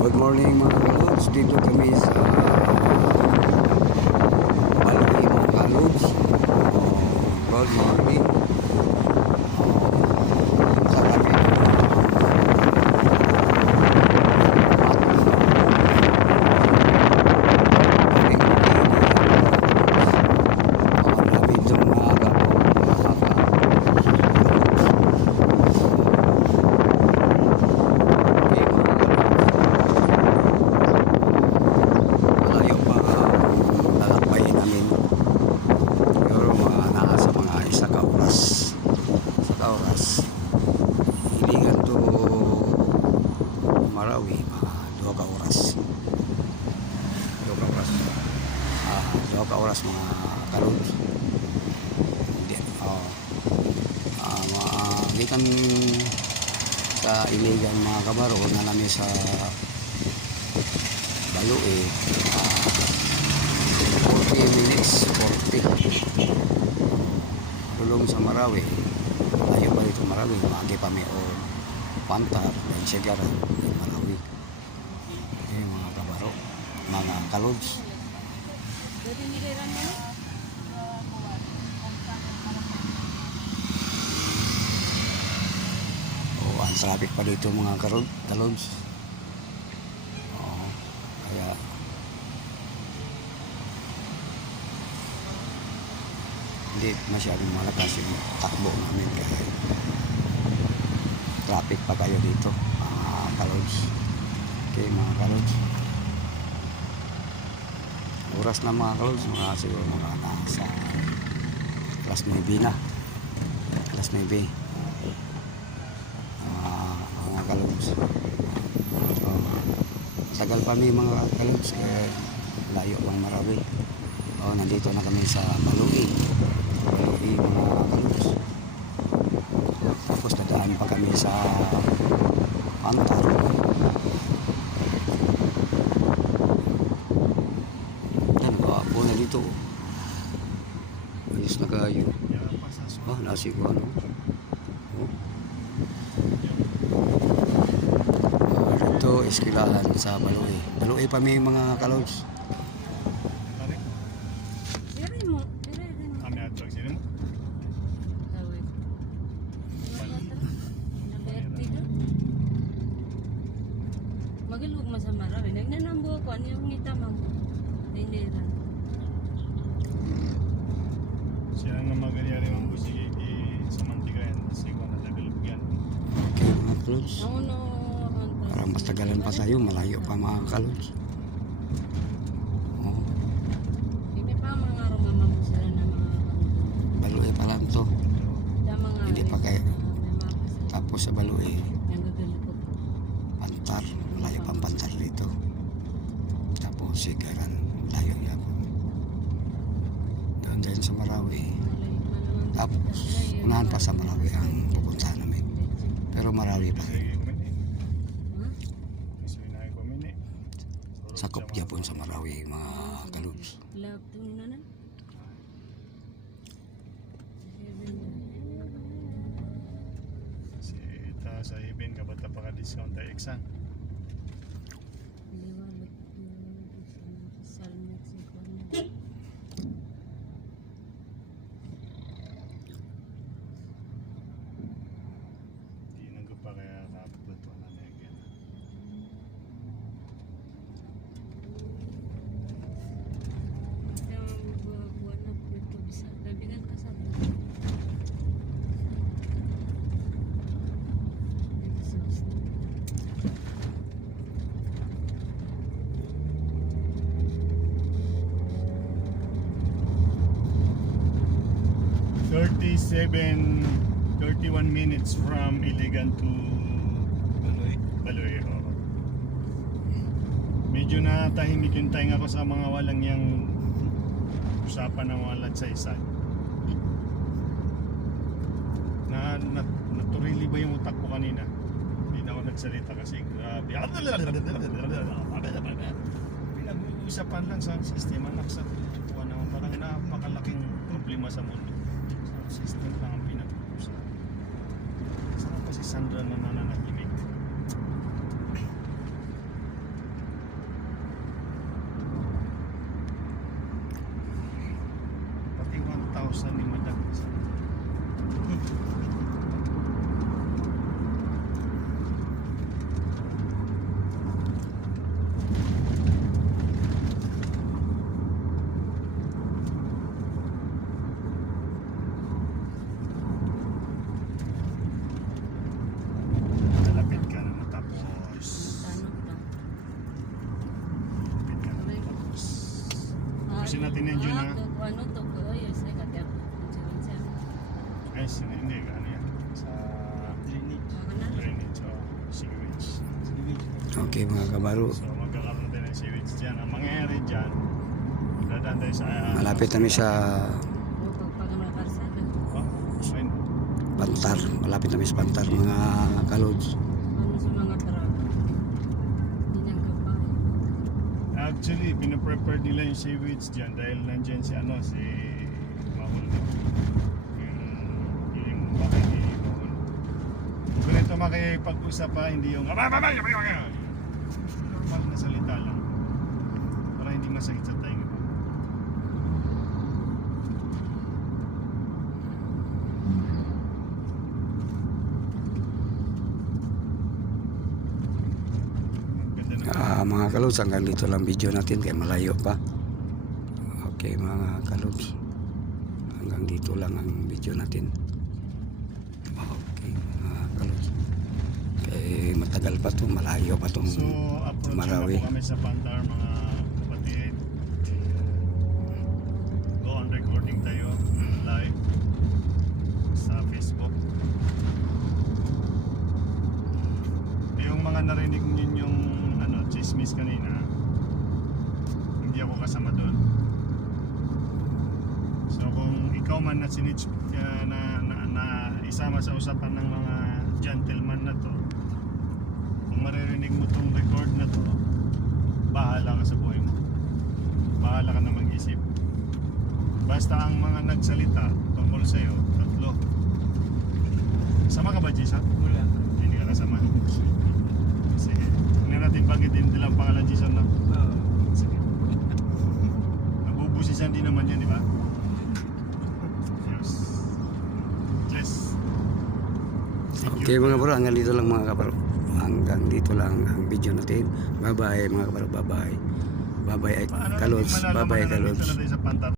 Good morning mga kalods. Dito kami sa Balui mga kalods. Good morning. Sa kami hilingan to Marawi, mga 2 ka oras. 2 ka oras. 2 ka oras mga kalods. Hindi. Gikan sa Iligan mga kabaro na namin sa Balui. 40 minutes, 40. Tulong sa Marawi. Ayaw pa dito Marawi, magi pa may o Pantar, dan Sigaran, dan Marawi. Yung mga kabaro, mga kalods. Ang traffic pa dito mga kalods. Kaya hindi masyadong malakas yung takbo namin kaya traffic pa kayo dito mga kalods. Okay mga kalods, oras na mga kalods, mga siguro mga nasa alas 9 na, alas 9 mga kalods. Tagal pa may mga kalods kaya layo pang Marawi. Nandito na kami sa Balui mga kalods. Tapos dadaan pa kami sa Pantar. Yan, po na dito. Ayos na kayo. Nasi ko ano. Dito Eskilahan sa Balui. Balui pa may mga kalods. Magalog mo sa Marawi. Nagnanambo ko. Ano yung ngitamang? Dinera. Siya nga magalyari ang busig sa mantika yan. Kasi kung natagalog yan. Okay mga kalods. No. Parang mas tagalan pa tayo. Malayo pa mga kalods. Hindi pa mga rumamang sila na mga Balui pa lang to. Hindi pa kayo. Tapos sa Balui Pantar, malayo pang Pantar dito. Tapos Sigaran, layo yan. Doon din sa Marawi. Tapos unahan pa sa Marawi ang pupuntahan namin. Pero Marawi pa rin. Sakop Japon sa Marawi mga kalods. Love to na. Sa Ibin kabata pa ka discount tayo eksan. Di nang pa kaya nakapagluto na nagyan. Seven 31 minutes from Iligan to Balui. Medyo na tahimik yung tainga ko sa mga walang yang usapan ng walat sa isa. Naturili ba yung utak ko kanina? Hindi na ako nagsalita kasi grabe. Pinag-uusapan lang sa sistema naksa. Parang napakalaking problema sa mundo. System lang ang pinag-uusapan. Saan pa si Sandra na nananahimik? Tapusin natin yan, Jun, ha? Ano to? Ayos, ay kaya. Ay, hindi. Ano yan? Sa drainage o sewage. Okay mga kabaro, So, magkakaroon tayo ng sewage dyan. Ang mangyayari dyan, dadaan tayo sa... malapit kami sa Pag mga karsada. Oh, ayun. Pantar. Malapit kami sa Pantar mga kalods. Ano sa mga truck. Hindi nang kapay. Actually, pinaprepare nila yung sewage dyan dahil nandyan si Mahon. Yung bahay ni Mahon. Kung ito makipag-usap pa, hindi yung normal na salita lang para hindi masakit sa tayo. Ganda na. Mga kalods, hanggang dito lang video natin kaya malayo pa. Okay mga kalods, hanggang dito lang ang video natin. Okay mga kalods, kaya matagal pa to, malayo pa tong So, approach Marawi. na po kami sa Pantar, mga kapatid. Go on recording tayo live sa Facebook. Yung mga narinig ninyong chismis kanina, hindi ako kasama doon. So kung ikaw man na sinitch na isama sa usapan ng mga gentleman na to, kung maririnig mo tong record na to, bahala ka sa buhay mo. Bahala ka na mag-isip. Basta ang mga nagsalita tungkol sa'yo, tatlo. Sama ka ba, Jason? Wala. Hindi ka kasama. Sige. Hindi natin banggitin nilang pangalan, Jason, no? Oo. Sige. Nabubusisan din naman yan, di ba? Yes. Yes. Okay mga bro, hanggang dito lang mga kabaro. Hanggang dito lang ang video natin. Bye bye mga kabaro, bye bye. Bye bye Paano natin kalods, malalaman bye bye na nandito kalods. na tayo sa Pantar?